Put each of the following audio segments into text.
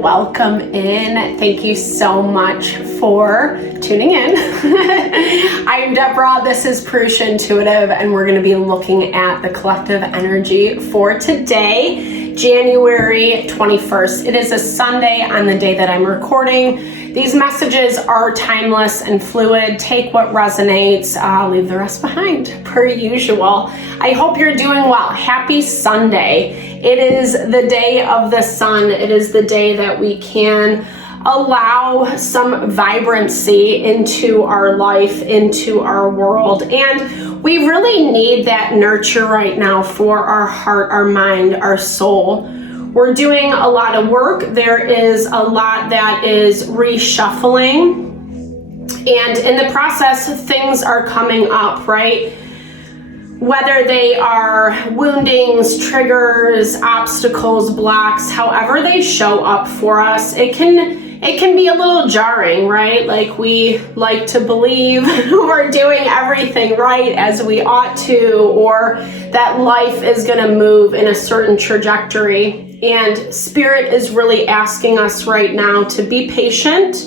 welcome in. Thank you so much for tuning in. I'm Deborah, this is Purusha Intuitive, and we're going to be looking at the collective energy for today, January 21st. It is a Sunday on the day that I'm recording. These messages are timeless and fluid. Take what resonates, leave the rest behind, per usual. I hope you're doing well. Happy Sunday. It is the day of the sun. It is the day that we can allow some vibrancy into our life, into our world. And we really need that nurture right now for our heart, our mind, our soul. We're doing a lot of work. There is a lot that is reshuffling. And in the process, things are coming up, right? Whether they are woundings, triggers, obstacles, blocks, however they show up for us, it can be a little jarring, right? Like we like to believe we're doing everything right as we ought to, or that life is going to move in a certain trajectory. And Spirit is really asking us right now to be patient.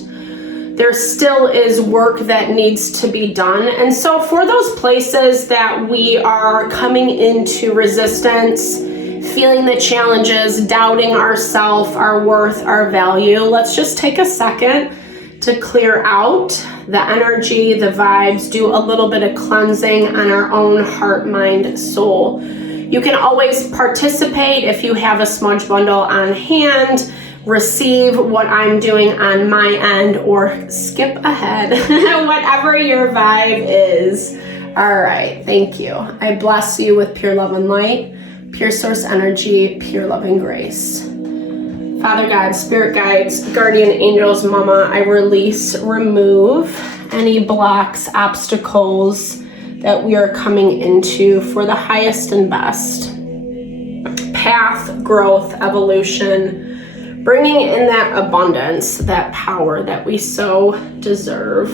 There still is work that needs to be done. And so for those places that we are coming into resistance, feeling the challenges, doubting ourselves, our worth, our value, let's just take a second to clear out the energy, the vibes, do a little bit of cleansing on our own heart, mind, soul. You can always participate if you have a smudge bundle on hand, receive what I'm doing on my end, or skip ahead, whatever your vibe is. All right, thank you. I bless you with pure love and light, pure source energy, pure love and grace. Father God, spirit guides, guardian angels, mama, I release, remove any blocks, obstacles that we are coming into for the highest and best path, growth, evolution, bringing in that abundance, that power that we so deserve.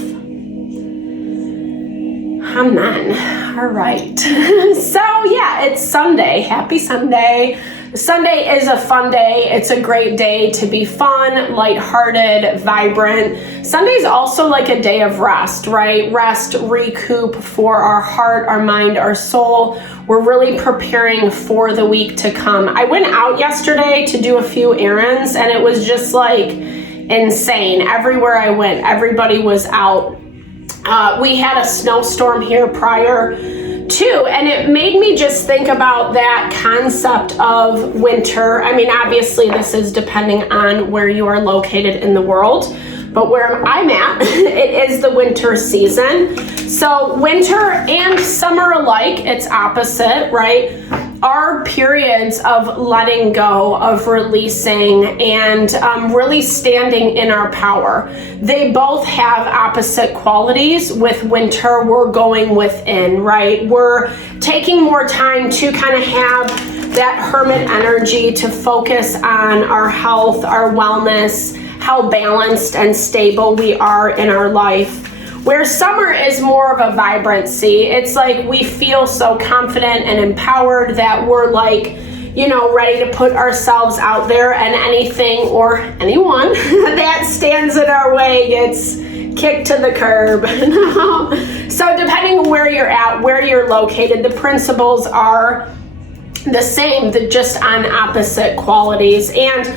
Amen. All right. So yeah, it's Sunday. Happy Sunday. Sunday is a fun day. It's a great day to be fun, lighthearted, vibrant. Sunday's also like a day of rest, right? Rest, recoup for our heart, our mind, our soul. We're really preparing for the week to come. I went out yesterday to do a few errands, and it was just like insane. Everywhere I went, everybody was out. We had a snowstorm here prior to, and it made me just think about that concept of winter. I mean, obviously this is depending on where you are located in the world, but where I'm at, it is the winter season. So winter and summer alike, it's opposite, right? Are periods of letting go, of releasing, and really standing in our power. They both have opposite qualities. With winter, we're going within, right? We're taking more time to kind of have that hermit energy to focus on our health, our wellness, how balanced and stable we are in our life. Where summer is more of a vibrancy, it's like we feel so confident and empowered that we're like, ready to put ourselves out there, and anything or anyone that stands in our way gets kicked to the curb. So depending on where you're at, where you're located, the principles are the same, just on opposite qualities. And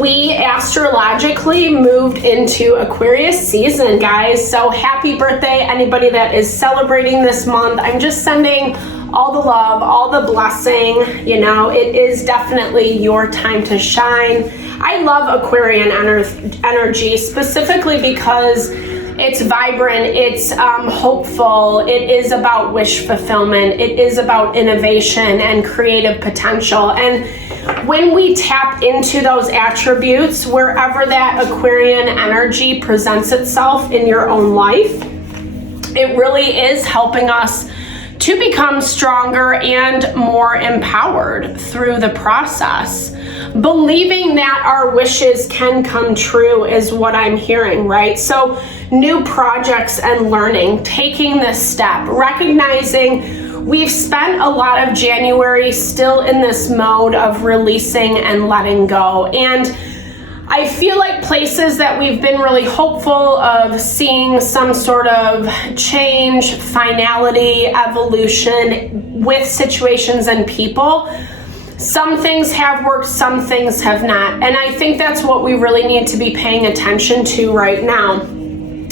we astrologically moved into Aquarius season, guys. So happy birthday, anybody that is celebrating this month. I'm just sending all the love, all the blessing. It is definitely your time to shine. I love Aquarian energy specifically because it's vibrant, it's hopeful, it is about wish fulfillment, it is about innovation and creative potential. And when we tap into those attributes, wherever that Aquarian energy presents itself in your own life, it really is helping us to become stronger and more empowered through the process. Believing that our wishes can come true is what I'm hearing, right? So new projects and learning, taking this step, recognizing we've spent a lot of January still in this mode of releasing and letting go. And I feel like places that we've been really hopeful of seeing some sort of change, finality, evolution with situations and people, some things have worked, some things have not. And I think that's what we really need to be paying attention to right now.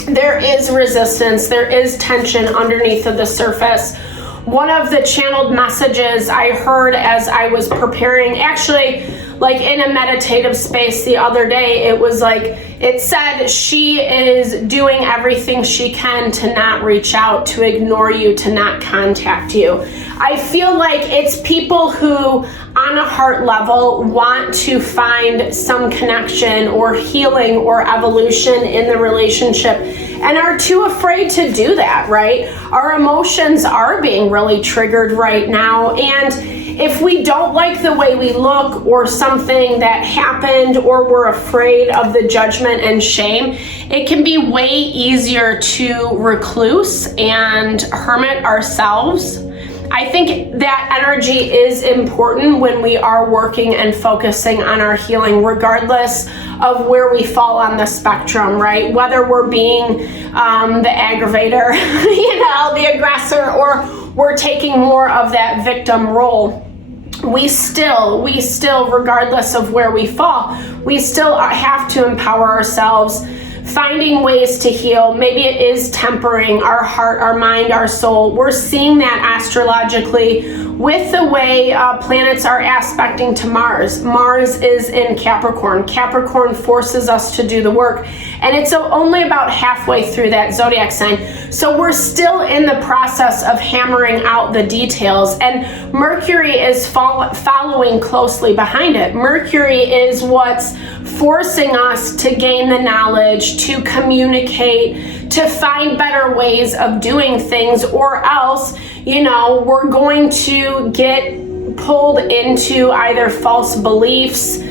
There is resistance, there is tension underneath of the surface. One of the channeled messages I heard as I was preparing, actually, like in a meditative space the other day, it was like, it said she is doing everything she can to not reach out, to ignore you, to not contact you. I feel like it's people who, on a heart level, want to find some connection or healing or evolution in the relationship and are too afraid to do that, right? Our emotions are being really triggered right now, and if we don't like the way we look or something that happened, or we're afraid of the judgment and shame, it can be way easier to recluse and hermit ourselves. I think that energy is important when we are working and focusing on our healing, regardless of where we fall on the spectrum, right? Whether we're being the aggravator, the aggressor, or we're taking more of that victim role. We still, regardless of where we fall, we still have to empower ourselves, finding ways to heal. Maybe it is tempering our heart, our mind, our soul. We're seeing that astrologically with the way planets are aspecting to Mars. Mars is in Capricorn. Capricorn forces us to do the work, and it's only about halfway through that zodiac sign. So we're still in the process of hammering out the details, and Mercury is following closely behind it. Mercury is what's forcing us to gain the knowledge, to communicate, to find better ways of doing things, or else, we're going to get pulled into either false beliefs,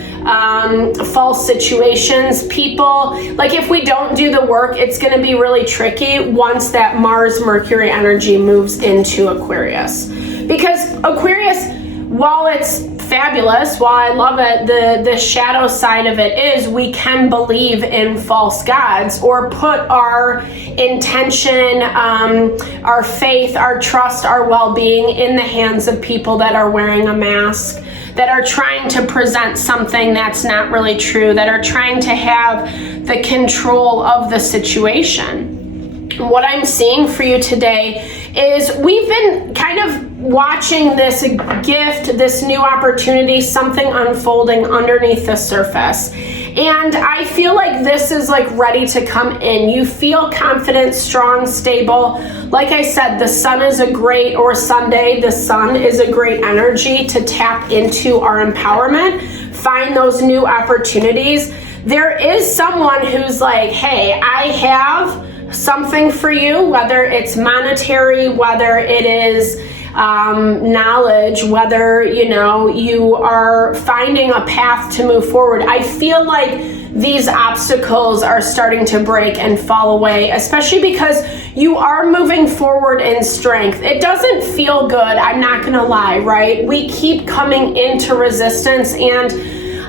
false situations, people. Like, if we don't do the work, it's going to be really tricky once that Mars-Mercury energy moves into Aquarius. Because Aquarius, while it's fabulous, while I love it, the shadow side of it is we can believe in false gods, or put our intention, our faith, our trust, our well-being in the hands of people that are wearing a mask, that are trying to present something that's not really true, that are trying to have the control of the situation. What I'm seeing for you today is we've been kind of watching this gift, this new opportunity, something unfolding underneath the surface. And I feel like this is like ready to come in. You feel confident, strong, stable. Like I said, the sun is a great, or Sunday, the sun is a great energy to tap into our empowerment, find those new opportunities. There is someone who's like, hey, I have something for you, whether it's monetary, whether it is knowledge, whether you are finding a path to move forward. I feel like these obstacles are starting to break and fall away, especially because you are moving forward in strength. It doesn't feel good, I'm not gonna lie, right? We keep coming into resistance, and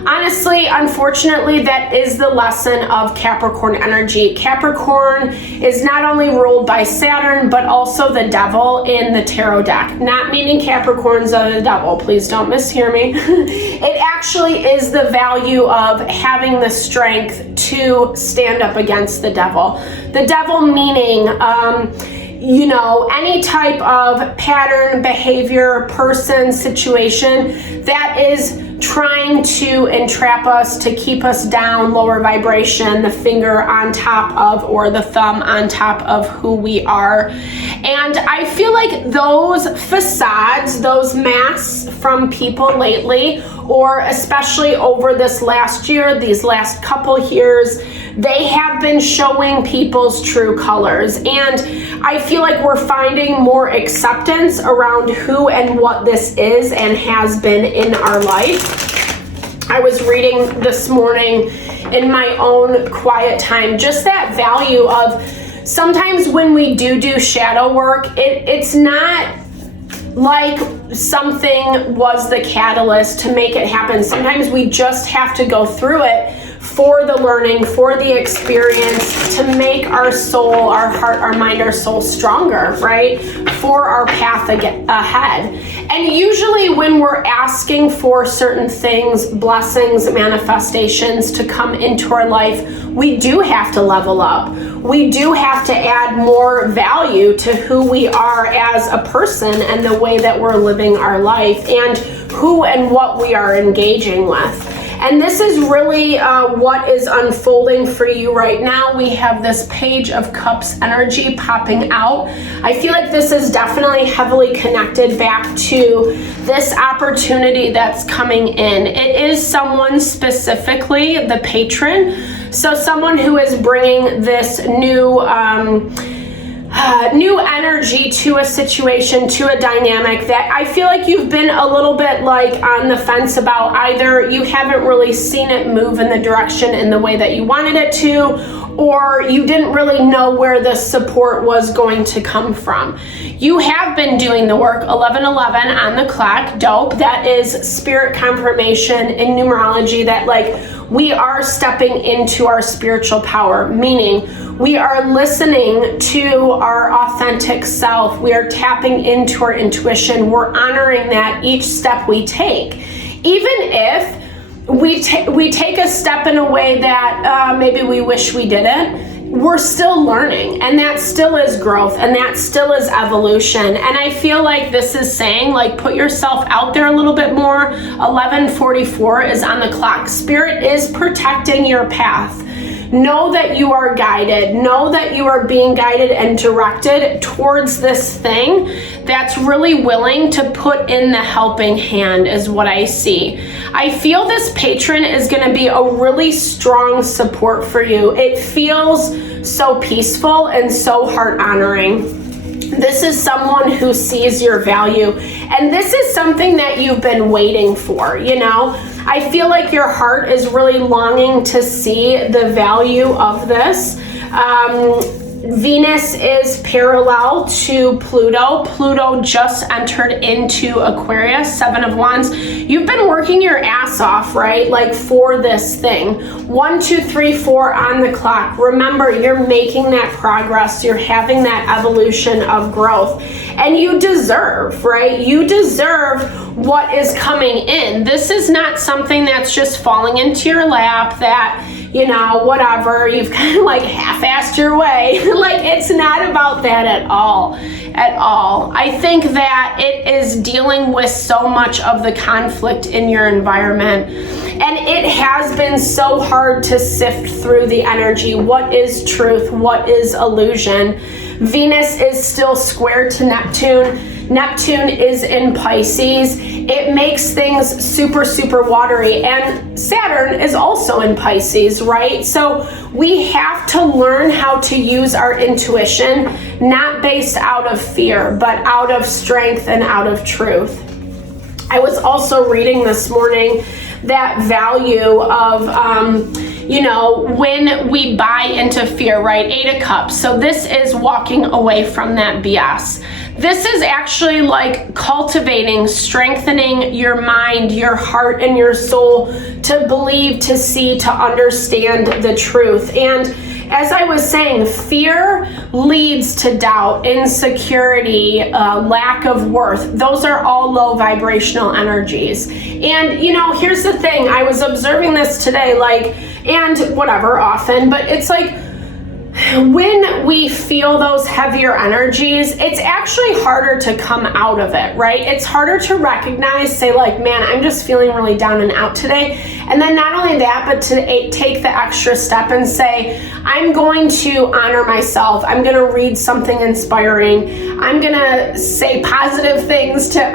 honestly, unfortunately, that is the lesson of Capricorn energy. Capricorn is not only ruled by Saturn, but also the devil in the tarot deck. Not meaning Capricorns are the devil, please don't mishear me. It actually is the value of having the strength to stand up against the devil. The devil meaning, any type of pattern, behavior, person, situation that is trying to entrap us, to keep us down, lower vibration, the finger on top of, or the thumb on top of who we are. And I feel like those facades, those masks from people lately, or especially over this last year, these last couple years, they have been showing people's true colors. And I feel like we're finding more acceptance around who and what this is and has been in our life. I was reading this morning in my own quiet time, just that value of sometimes when we do shadow work, it's not like something was the catalyst to make it happen. Sometimes we just have to go through it for the learning, for the experience, to make our soul, our heart, our mind, our soul stronger, right? For our path ahead. And usually when we're asking for certain things, blessings, manifestations to come into our life, we do have to level up. We do have to add more value to who we are as a person and the way that we're living our life and who and what we are engaging with. And this is really what is unfolding for you right now. We have this Page of Cups energy popping out. I feel like this is definitely heavily connected back to this opportunity that's coming in. It is someone specifically, the patron. So someone who is bringing this new energy to a situation, to a dynamic that I feel like you've been a little bit like on the fence about. Either you haven't really seen it move in the direction in the way that you wanted it to, or you didn't really know where the support was going to come from. You have been doing the work. 1111 on the clock, dope. That is spirit confirmation in numerology that like we are stepping into our spiritual power, meaning we are listening to our authentic self. We are tapping into our intuition. We're honoring that each step we take. Even if we take a step in a way that maybe we wish we didn't, we're still learning, and that still is growth, and that still is evolution. And I feel like this is saying, like, put yourself out there a little bit more. 1144 is on the clock. Spirit is protecting your path. Know that you are guided. Know that you are being guided and directed towards this thing that's really willing to put in the helping hand is what I see. I feel this patron is going to be a really strong support for you. It feels so peaceful and so heart honoring. This is someone who sees your value, and this is something that you've been waiting for, you know? I feel like your heart is really longing to see the value of this. Venus is parallel to Pluto. Pluto just entered into Aquarius, 7 of Wands. You've been working your ass off, right? Like for this thing. 1, 2, 3, 4 on the clock. Remember, you're making that progress. You're having that evolution of growth. And you deserve, right? You deserve what is coming in. This is not something that's just falling into your lap that, you know, whatever, you've kind of like half-assed your way. Like, it's not about that at all. I think that it is dealing with so much of the conflict in your environment. And it has been so hard to sift through the energy. What is truth? What is illusion? Venus is still square to Neptune. Neptune is in Pisces. It makes things super, super watery. And Saturn is also in Pisces, right? So we have to learn how to use our intuition, not based out of fear, but out of strength and out of truth. I was also reading this morning that value of, you know, when we buy into fear, right? 8 of Cups. So this is walking away from that BS. This is actually like cultivating, strengthening your mind, your heart, and your soul to believe, to see, to understand the truth. And as I was saying, fear leads to doubt, insecurity, lack of worth. Those are all low vibrational energies. And, you know, here's the thing. I was observing this today, like, and whatever, often, but it's like, when we feel those heavier energies, it's actually harder to come out of it, right? It's harder to recognize, say like, man, I'm just feeling really down and out today. And then not only that, but to take the extra step and say, I'm going to honor myself. I'm going to read something inspiring. I'm going to say positive things to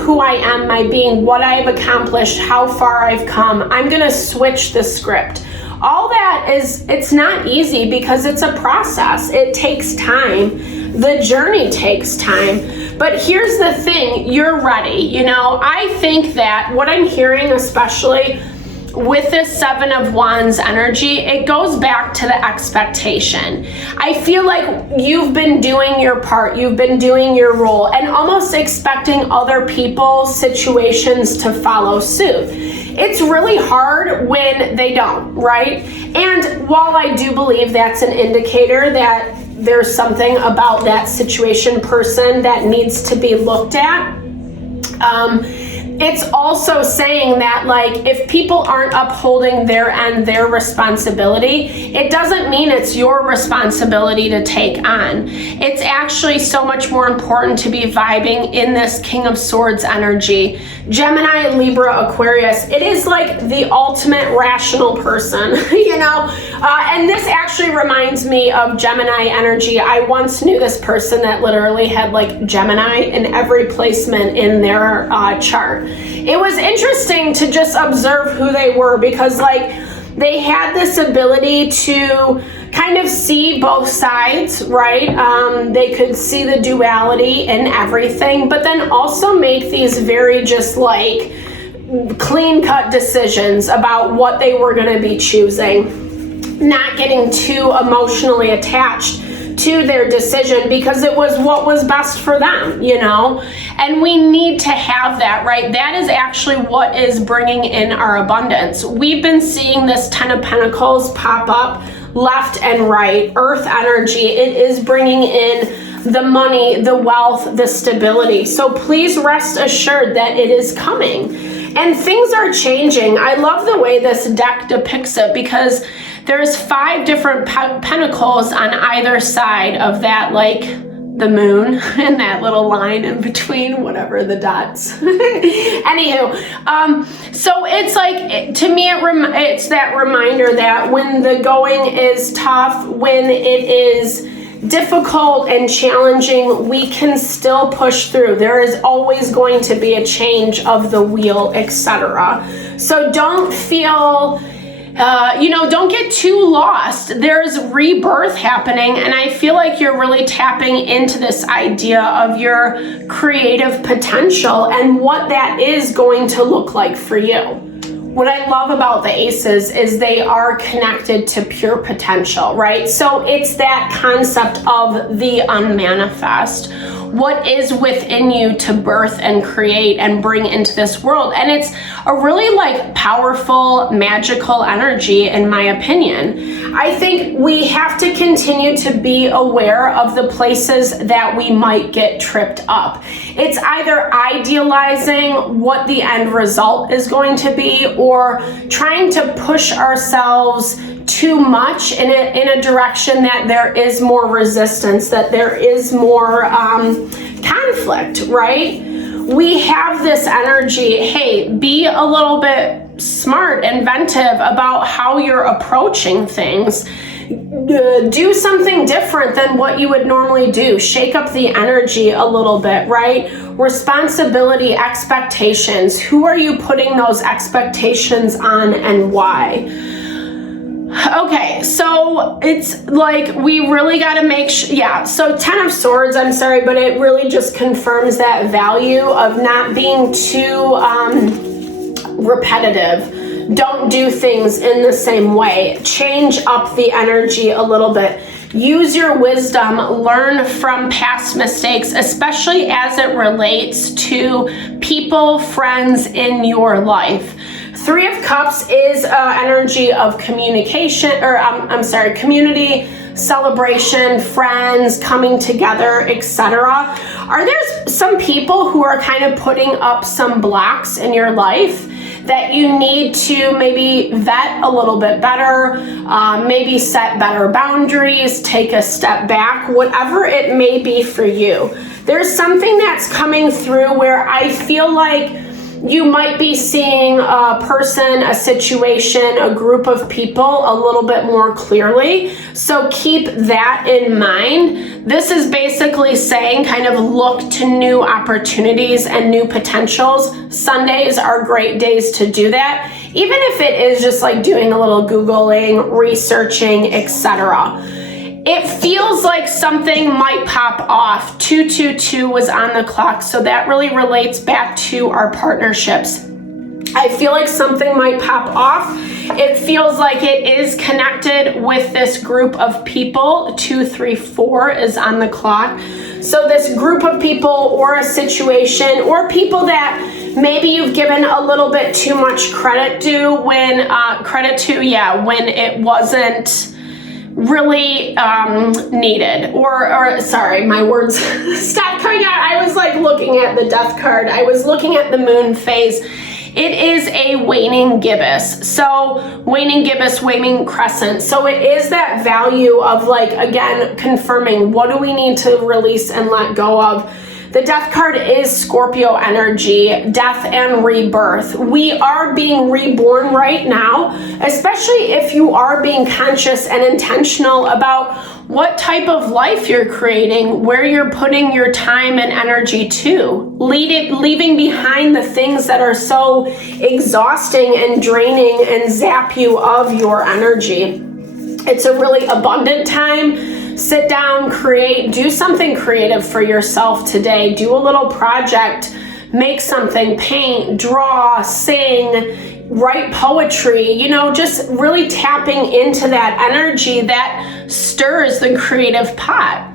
who I am, my being, what I've accomplished, how far I've come. I'm going to switch the script. All that is, it's not easy because it's a process. It takes time. The journey takes time. But here's the thing, you're ready. You know, I think that what I'm hearing, especially with this Seven of Wands energy, it goes back to the expectation. I feel like you've been doing your part, you've been doing your role, and almost expecting other people, situations to follow suit. It's really hard when they don't, right? And while I do believe that's an indicator that there's something about that situation, person that needs to be looked at, it's also saying that, like, if people aren't upholding their end, their responsibility, it doesn't mean it's your responsibility to take on. It's actually so much more important to be vibing in this King of Swords energy. Gemini, Libra, Aquarius, it is like the ultimate rational person, you know? And this actually reminds me of Gemini energy. I once knew this person that literally had like Gemini in every placement in their chart. It was interesting to just observe who they were, because like they had this ability to kind of see both sides, right? They could see the duality in everything, but then also make these very just like clean-cut decisions about what they were going to be choosing, not getting too emotionally attached to their decision because it was what was best for them, you know? And we need to have that, right? That is actually what is bringing in our abundance. We've been seeing this Ten of Pentacles pop up left and right, Earth energy. It is bringing in the money, the wealth, the stability. So please rest assured that it is coming. And things are changing. I love the way this deck depicts it, because there's 5 different pentacles on either side of that, like the moon and that little line in between, whatever the dots. Anywho, so it's like, to me, it's that reminder that when the going is tough, when it is difficult and challenging, we can still push through. There is always going to be a change of the wheel, etc. So don't feel, don't get too lost. There's rebirth happening, and I feel like you're really tapping into this idea of your creative potential and what that is going to look like for you. What I love about the aces is they are connected to pure potential, right? So it's that concept of the unmanifest. What is within you to birth and create and bring into this world. And it's a really like powerful, magical energy, in my opinion. I think we have to continue to be aware of the places that we might get tripped up. It's either idealizing what the end result is going to be, or trying to push ourselves too much in a direction that there is more resistance, that there is more conflict, right? We have this energy, hey, be a little bit smart, inventive about how you're approaching things. Do something different than what you would normally do. Shake up the energy a little bit, right? Responsibility, expectations. Who are you putting those expectations on and why? Okay, so it's like we really got to make sure, yeah, so 10 of Swords, I'm sorry, but it really just confirms that value of not being too repetitive. Don't do things in the same way. Change up the energy a little bit. Use your wisdom, learn from past mistakes, especially as it relates to people, friends in your life. 3 of Cups is energy of communication, or community, celebration, friends coming together, etc. Are there some people who are kind of putting up some blocks in your life that you need to maybe vet a little bit better, maybe set better boundaries, take a step back, whatever it may be for you? There's something that's coming through where I feel like you might be seeing a person, a situation, a group of people a little bit more clearly. So keep that in mind. This is basically saying kind of look to new opportunities and new potentials. Sundays are great days to do that, even if it is just like doing a little Googling, researching, etc. It feels like something might pop off. 222 was on the clock, so that really relates back to our partnerships. I feel like something might pop off. It feels like it is connected with this group of people. 2, 3, 4 is on the clock. So this group of people or a situation or people that maybe you've given a little bit too much credit to when it wasn't really needed, or sorry, my words stopped coming out. I was like looking at the death card. I was looking at the moon phase. It is a waning gibbous. So waning gibbous, waning crescent. So it is that value of, like, again, confirming what do we need to release and let go of. The death card is Scorpio energy, death and rebirth. We are being reborn right now, especially if you are being conscious and intentional about what type of life you're creating, where you're putting your time and energy to, leaving behind the things that are so exhausting and draining and zap you of your energy. It's a really abundant time. Sit down, create, do something creative for yourself today. Do a little project, make something, paint, draw, sing, write poetry, you know, just really tapping into that energy that stirs the creative pot.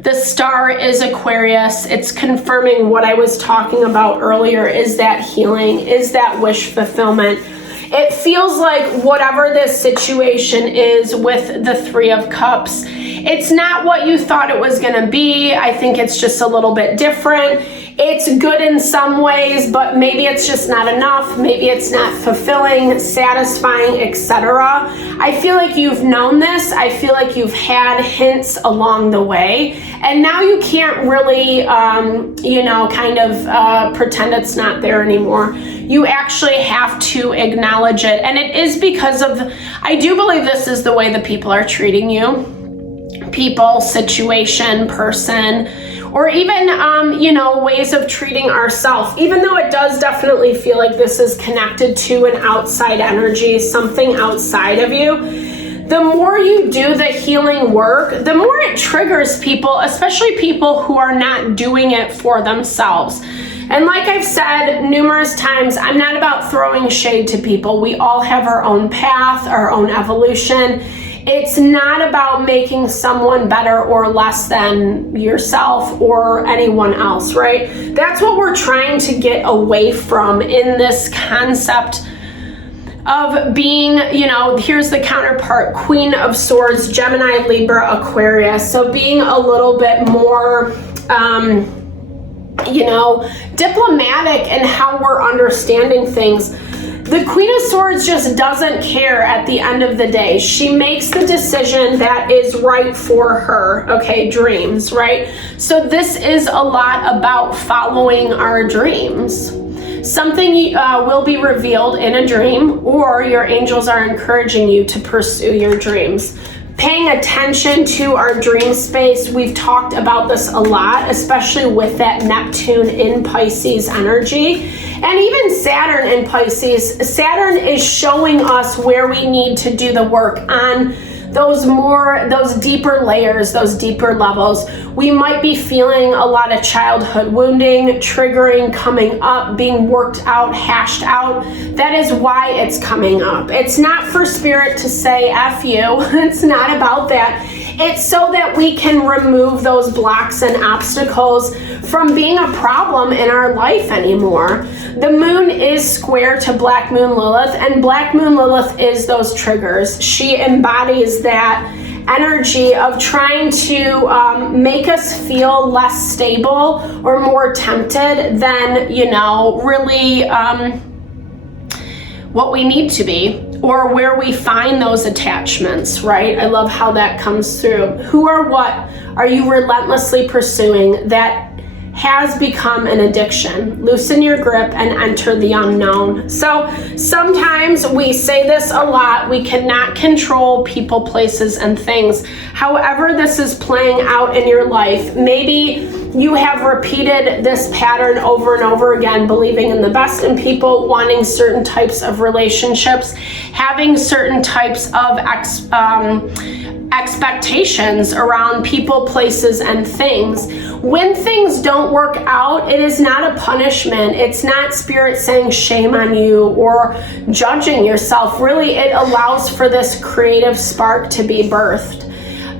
The star is Aquarius. It's confirming what I was talking about earlier, is that healing, is that wish fulfillment. It feels like whatever this situation is with the 3 of Cups, it's not what you thought it was going to be. I think it's just a little bit different. It's good in some ways, but maybe it's just not enough. Maybe it's not fulfilling, satisfying, etc. I feel like you've known this. I feel like you've had hints along the way, and now you can't really, pretend it's not there anymore. You actually have to acknowledge it, and it is because of, I do believe this is the way the people are treating you. People, situation, person, or even, ways of treating ourselves, even though it does definitely feel like this is connected to an outside energy, something outside of you. The more you do the healing work, the more it triggers people, especially people who are not doing it for themselves. And like I've said numerous times, I'm not about throwing shade to people. We all have our own path, our own evolution. It's not about making someone better or less than yourself or anyone else, right? That's what we're trying to get away from in this concept of being, here's the counterpart, Queen of Swords, Gemini, Libra, Aquarius. So being a little bit more, diplomatic in how we're understanding things. The Queen of Swords just doesn't care at the end of the day. She makes the decision that is right for her, okay, dreams, right? So this is a lot about following our dreams. Something will be revealed in a dream, or your angels are encouraging you to pursue your dreams. Paying attention to our dream space, we've talked about this a lot, especially with that Neptune in Pisces energy. And even Saturn in Pisces. Saturn is showing us where we need to do the work on those deeper layers, those deeper levels. We might be feeling a lot of childhood wounding, triggering, coming up, being worked out, hashed out. That is why it's coming up. It's not for spirit to say F you. It's not about that. It's so that we can remove those blocks and obstacles from being a problem in our life anymore. The moon is square to Black Moon Lilith, and Black Moon Lilith is those triggers. She embodies that energy of trying to make us feel less stable or more tempted than, really what we need to be, or where we find those attachments, right? I love how that comes through. Who or what are you relentlessly pursuing that has become an addiction? Loosen your grip and enter the unknown. So sometimes we say this a lot, we cannot control people, places, and things. However this is playing out in your life, maybe you have repeated this pattern over and over again, believing in the best in people, wanting certain types of relationships, having certain types of expectations around people, places, and things. When things don't work out, it is not a punishment. It's not spirit saying shame on you or judging yourself. Really, it allows for this creative spark to be birthed.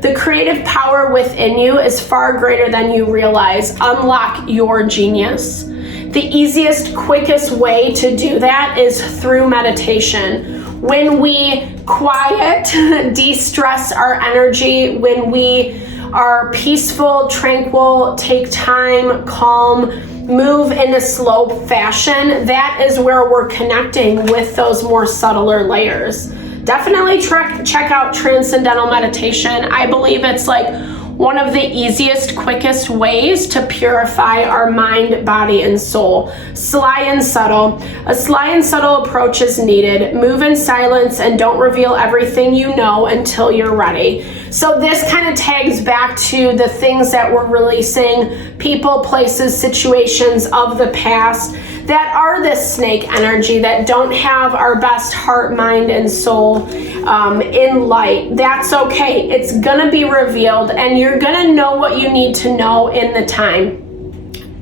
The creative power within you is far greater than you realize. Unlock your genius. The easiest, quickest way to do that is through meditation. When we quiet, de-stress our energy, when we are peaceful, tranquil, take time, calm, move in a slow fashion, that is where we're connecting with those more subtler layers. Definitely check out Transcendental meditation. I believe it's like one of the easiest, quickest ways to purify our mind, body, and soul. Sly and subtle. A sly and subtle approach is needed. Move in silence and don't reveal everything you know until you're ready. So this kind of tags back to the things that we're releasing, people, places, situations of the past that are this snake energy, that don't have our best heart, mind, and soul in light. That's okay. It's gonna be revealed, and you're gonna know what you need to know in the time.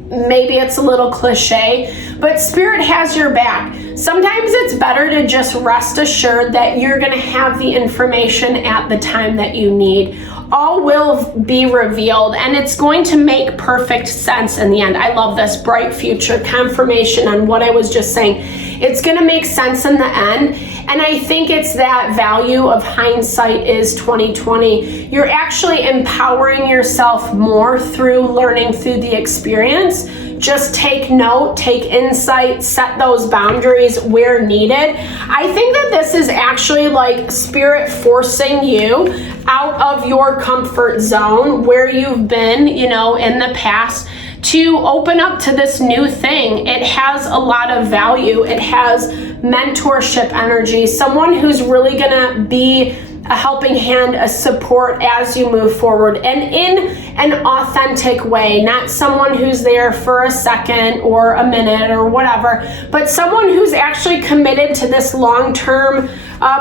Maybe it's a little cliche, but spirit has your back. Sometimes it's better to just rest assured that you're gonna have the information at the time that you need. All will be revealed, and it's going to make perfect sense in the end. I love this bright future confirmation on what I was just saying. It's going to make sense in the end, and I think it's that value of hindsight is 2020. You're actually empowering yourself more through learning through the experience. Just take note, take insight, set those boundaries where needed. I think that this is actually like spirit forcing you out of your comfort zone where you've been, in the past, to open up to this new thing. It has a lot of value. It has mentorship energy, someone who's really gonna be a helping hand, a support as you move forward, and in an authentic way, not someone who's there for a second or a minute or whatever, but someone who's actually committed to this long-term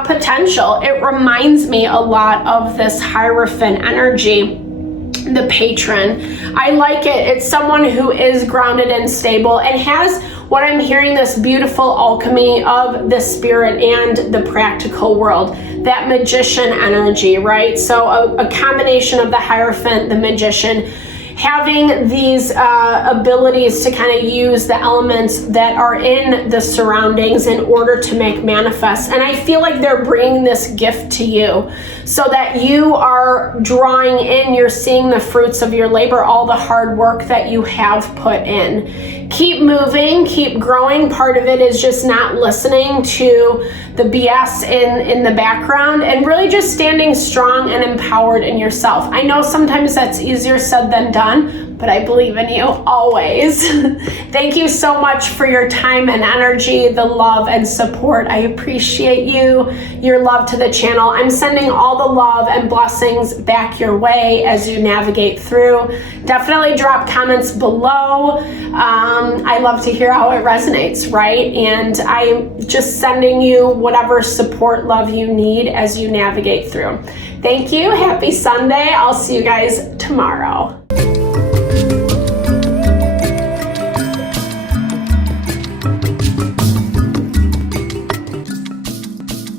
potential. It reminds me a lot of this Hierophant energy, the patron. I like it. It's someone who is grounded and stable and has, what I'm hearing, this beautiful alchemy of the spirit and the practical world, that magician energy, right? So a combination of the Hierophant, the magician, having these abilities to kind of use the elements that are in the surroundings in order to make manifest. And I feel like they're bringing this gift to you so that you are drawing in, you're seeing the fruits of your labor, all the hard work that you have put in. Keep moving, keep growing. Part of it is just not listening to the BS in the background and really just standing strong and empowered in yourself. I know sometimes that's easier said than done, but I believe in you always. Thank you so much for your time and energy, the love and support. I appreciate you, your love to the channel. I'm sending all the love and blessings back your way as you navigate through. Definitely drop comments below. I love to hear how it resonates, right? And I'm just sending you whatever support, love you need as you navigate through. Thank you. Happy Sunday. I'll see you guys tomorrow.